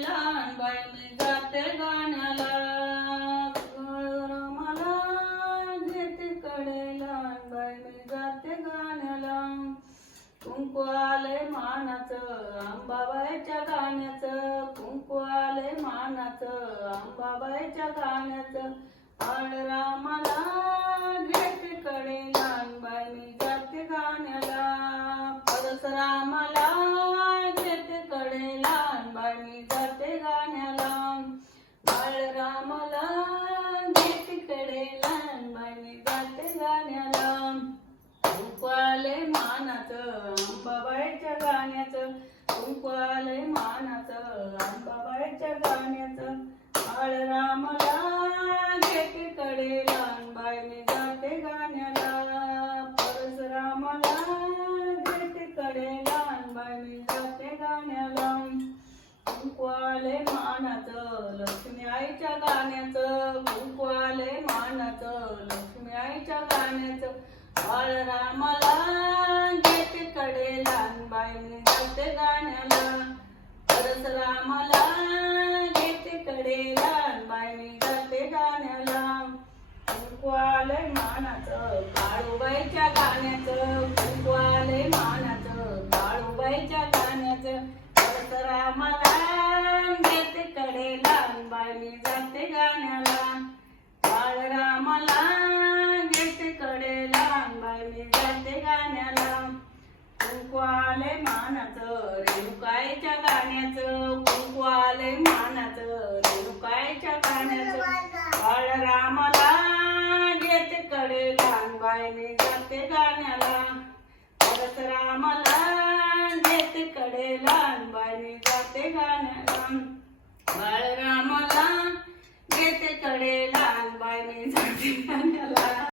लहान मी जाते गाण्याला. मला घेते कडे लहान मी जाते गाण्याला. कुंकू आले मानाचं अंबाबाईच्या गाण्याचं. कुंकू आले गाण्याचं. रामाला घेते कडे लहान मी जाते गाण्याला. परशुरामाला घेते कडे लहान बाई गाण्याला. बाळरामाला घेते कडे लहान बाई मी जाते गाण्याला. कुंकवाले मानाच अंबाबाईच्या गाण्याचं. कुंकवाले मानाच अंबाबाईच्या गाण्याचं. बाळरामाला घेते कडे लहान बाई मी जाते गाण्याला. परशुरामाला घेते कडे लहान बाई मी जाते गाण्याला कुंकवाले मानाचं लक्ष्मी आईच्या गाण्याचं कुंकवाले मानाचं लक्ष्मी आईच्या गाण्याचं. बाळरामाला घेते कडे लहान बाईने जाते गाण्याला. परशुरामाला घेते कडे लहान बाईने जाते गाण्याला. कुंकवाले मानाचं काळूबाईच्या गाण्याचं कुंकवाले मानाचं काळूबाईच्या गाण्याचं. परशुरामाला गाण्याला कुंकवाले मानाचं